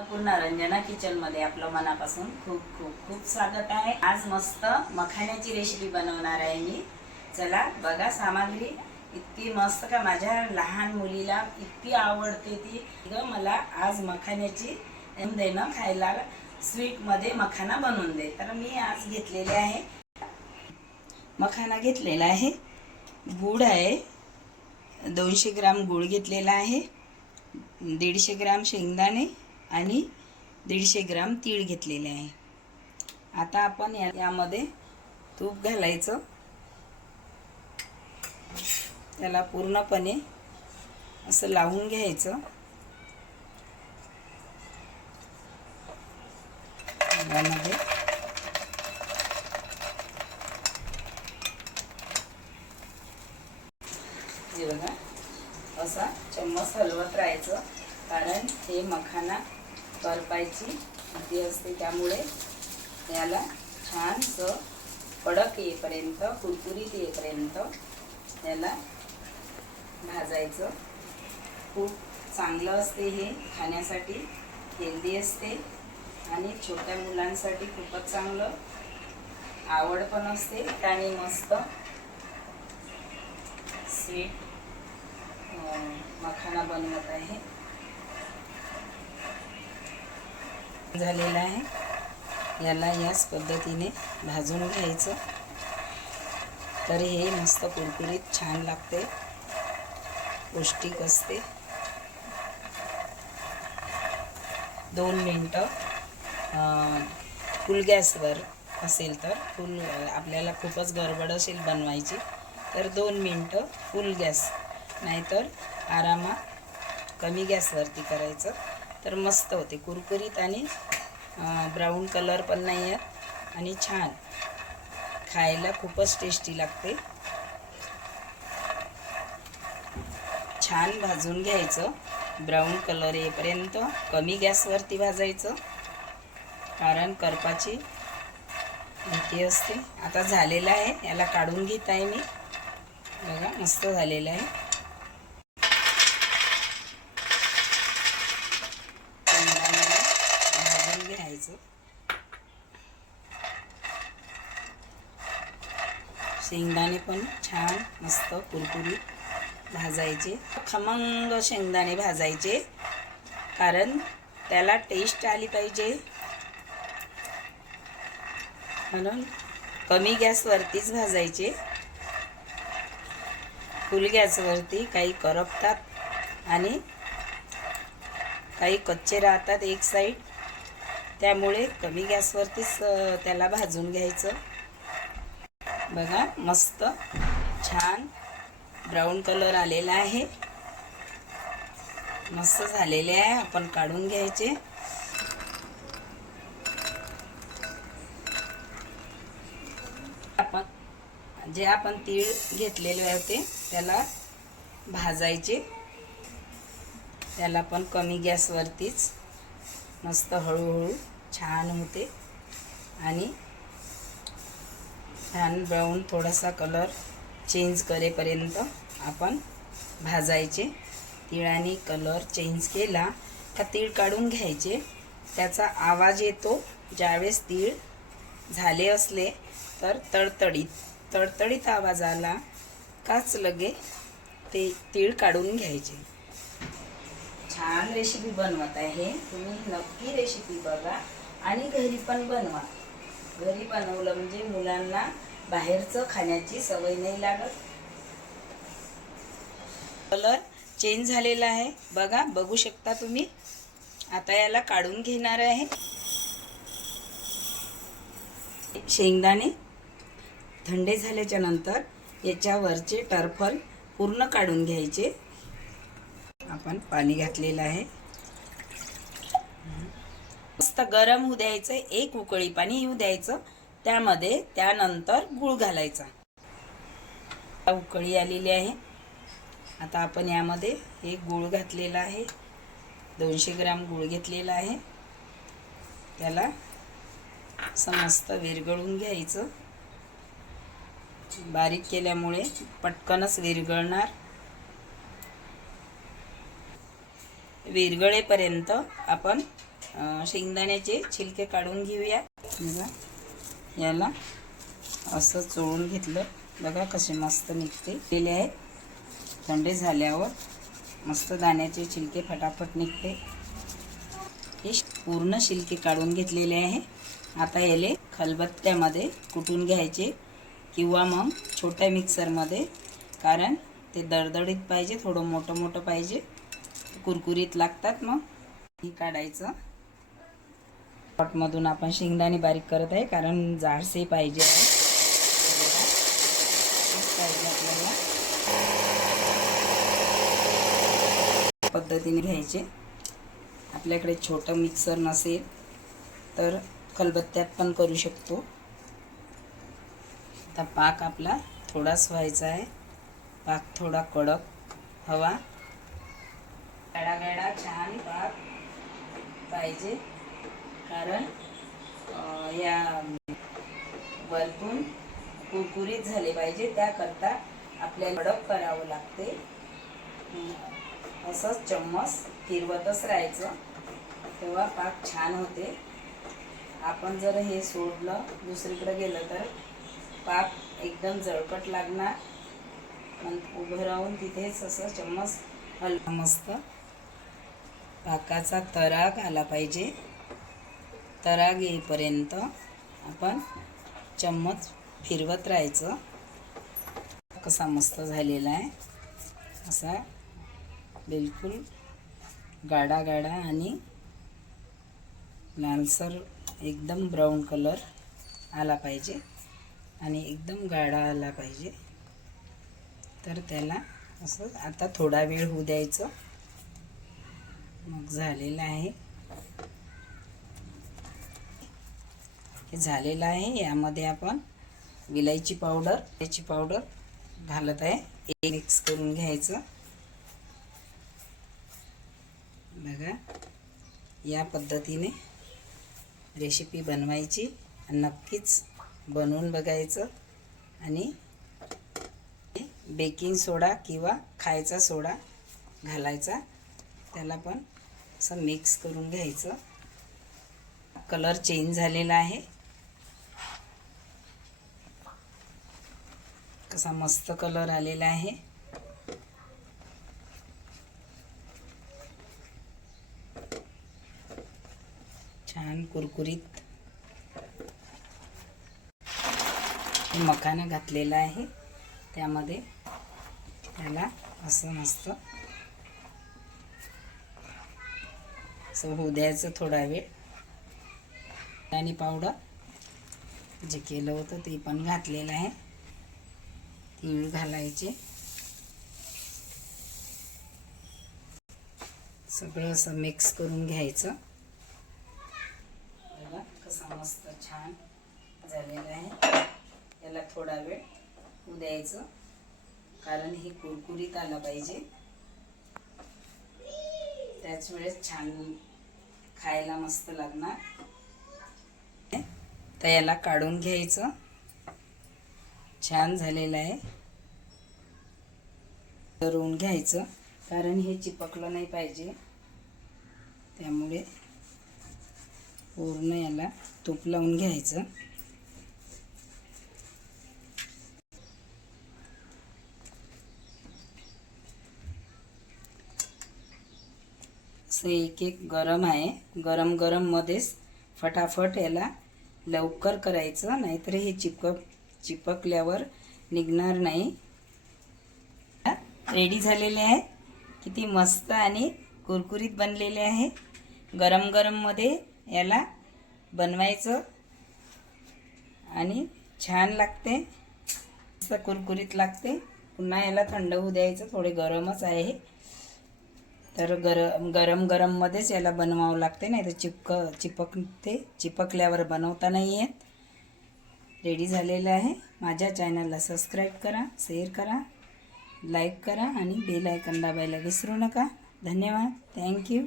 पुन्हा रंजना किचनमध्ये आपलं मनापासून खूप खूप खूप स्वागत आहे. आज मस्त मखाण्याची रेसिपी बनवणार आहे मी. चला बघा सामग्री. इतकी मस्त का माझ्या लहान मुलीला इतकी आवडते ती. ग मला आज मखाण्याची देणं खायला. स्वीटमध्ये मखाना बनवून दे. तर मी आज घेतलेले आहे. मखाना घेतलेला आहे. गूळ आहे. दोनशे ग्राम गूळ घेतलेला आहे. दीडशे ग्राम शेंगदाणे. आणि दीडशे ग्राम तीळ घेतलेले आहे. आता आपण या यामध्ये तूप घालायचं. त्याला पूर्णपणे असं लावून घ्यायचं. यामध्ये हे बघा असा चम्मच हलवत राहायचं. कारण हे मखाना करपायची भीती असते त्यामुळे याला छानसं कडक येईपर्यंत कुरकुरीत येईपर्यंत याला भाजायचं. खूप चांगलं असते हे खाण्यासाठी हेल्दी असते आणि छोट्या मुलांसाठी खूपच चांगलं. आवड पण असते आणि मस्त स्वीट मखाना बनवत आहे. झालेला आहे. याला याच पद्धतीने भाजून घ्यायचं. तर हे मस्त कुरकुरीत छान लागते. पौष्टिक असते. दोन मिनटं फुल गॅसवर असेल तर फुल आपल्याला खूपच गडबड असेल बनवायची तर दोन मिनटं फुल गॅस. नाहीतर आरामात कमी गॅसवरती करायचं. तर मस्त होते. कुरकुरीत आणि ब्राऊन कलर पण नाही आहेत आणि छान. खायला खूपच टेस्टी लागते. छान भाजून घ्यायचं. ब्राऊन कलर येईपर्यंत कमी गॅसवरती भाजायचं. कारण करपाची भीती असते. आता झालेलं आहे. याला काढून घेत आहे मी. बघा मस्त झालेलं आहे शेंगदाण्याला भाजून घ्यायचं शेंगदाणे पण छान मस्त कुरकुरीत भाजायचे. खमंग शेंगदाणे भाजायचे कारण त्याला टेस्ट आली पाहिजे. म्हणून कमी गॅसवरतीच भाजायचे. फुल गॅसवरती काही करपतात आणि काही कच्चे राहतात एक साईड त्यामुळे कमी गॅसवरतीच त्याला भाजून घ्यायचं. बघा मस्त छान ब्राऊन कलर आलेला आहे. मस्त झालेले आहे आपण काढून घ्यायचे. आपण जे आपण तीळ घेतलेले होते त्याला भाजायचे. त्याला पण कमी गॅसवरतीच. मस्त हळूहळू छान होते. आणि छान ब्राऊन थोडासा कलर चेंज करेपर्यंत आपण भाजायचे. तिळाने कलर चेंज केला का तीळ काढून घ्यायचे. त्याचा आवाज येतो ज्यावेळेस तीळ झाले असले तर तडतडीत तडतडीत आवाज आला काच लगे ते तीळ काढून घ्यायचे. छान रेसिपी बनवत आहे. तुम्ही नक्की रेसिपी बघा आणि घरी पण बनवा. घरी बनवलं म्हणजे मुलांना बाहेरचं खाण्याची सवय नाही लागत. कलर चेंज झालेला आहे. बघा बघू शकता तुम्ही. आता याला काढून घेणार आहे. शेंगदाणे थंडे झाल्याच्यानंतर याच्यावरचे टरफल पूर्ण काढून घ्यायचे. आपण पाणी घातलेलं आहे. मस्त गरम होऊ द्यायचं एक उकळी पाणी येऊ द्यायचं त्यामध्ये त्यानंतर गूळ घालायचा. उकळी आलेली आहे. आता आपण यामध्ये हे गूळ घातलेला आहे. दोनशे ग्राम गूळ घेतलेला आहे. त्याला समस्त विरगळून घ्यायचं. बारीक केल्यामुळे पटकनच विरगळणार विरगळेपर्यंत आपण शेंगदाण्याचे छिलके काढून घेऊया. बघा याला असं चोळून घेतलं. बघा कसे मस्त निघते. केले आहेत. थंडे झाल्यावर मस्त दाण्याचे छिलके फटाफट निघते. हे पूर्ण शिलके काढून घेतलेले आहे. आता याले खलबत्त्यामध्ये कुटून घ्यायचे किंवा मग छोट्या मिक्सरमध्ये कारण ते दडदडीत पाहिजे थोडं मोठं मोठं पाहिजे. कुरकुरीत लागतात मग. हे काढायचं. पॉटमधून आपण शेंगदाणे बारीक करत आहे कारण जाडसे पाहिजे आहे. पाहिजे आपल्याला. पद्धतीने घ्यायचे. आपल्याकडे छोटं मिक्सर नसेल तर खलबत्त्यात पण करू शकतो. आता पाक आपला थोडाच व्हायचा आहे. पाक थोडा कडक हवा. गाडा गाडा छान पाक पाहिजे. कारण या वरतून कुरकुरीत झाले पाहिजे. त्याकरता आपल्याला कडक करावं लागते. असंच चम्मच फिरवतच राहायचं. तेव्हा पाक छान होते. आपण जर हे सोडलं दुसरीकडे गेलं तर पाक एकदम जळकट लागणार. उभं राहून तिथेच असं चम्मच हल मस्त पाकाचा तराग आला पाहिजे. तराग येईपर्यंत आपण चम्मच फिरवत राहायचं. कसा मस्त झालेला आहे. असा बिलकुल गाडा गाडा आणि लालसर एकदम ब्राऊन कलर आला पाहिजे. आणि एकदम गाढा आला पाहिजे. तर त्याला असं आता थोडा वेळ होऊ द्यायचं. मग झालेलं आहे. हे झालेलं आहे. यामध्ये आपण विलायची पावडर याची पावडर घालत आहे. एक मिक्स करून घ्यायचं. बघा या पद्धतीने रेसिपी बनवायची आणि नक्कीच बनवून बघायचं. आणि बेकिंग सोडा किंवा खायचा सोडा घालायचा. त्याला पण असं मिक्स करून घ्यायचं. कलर चेंज झालेला आहे. कसा मस्त कलर आलेला आहे. छान कुरकुरीत मखाना घातलेला आहे. त्यामध्ये त्याला असं मस्त असं होऊ द्यायचं थोडा वेळ. आणि पावडर जे केलं होतं ते पण घातलेलं आहे. तीळ घालायचे. सगळं असं मिक्स करून घ्यायचं. बघा कसा मस्त छान झालेला आहे. याला थोडा वेळ होऊ द्यायचं कारण हे कुरकुरीत आलं पाहिजे. त्याच वेळेस छान खायला मस्त लागणार. तर याला काढून घ्यायचं. छान झालेलं आहे. करून घ्यायचं कारण हे चिपकलं नाही पाहिजे. त्यामुळे पूर्ण याला तूप लावून घ्यायचं. असं एक एक गरम आहे. गरम गरममध्येच फटाफट याला लवकर करायचं नाहीतर हे चिपक चिपकल्यावर निघणार नाही. रेडी झालेले आहे किती मस्त आणि कुरकुरीत बनलेले आहे. गरम गरममध्ये याला बनवायचं. आणि छान लागते. मस्त कुरकुरीत लागते. पुन्हा याला थंड होऊ द्यायचं. थोडे गरमच आहे. तर गरम गरम गरममध्येच याला बनवावं लागते. नाही तर चिपक चिपकते. चिपकल्यावर बनवता नाही येत. रेडी झालेलं आहे. माझ्या चॅनलला सबस्क्राईब करा शेअर करा. लाईक करा आणि बेल आयकन दाबायला विसरू नका. धन्यवाद. थँक्यू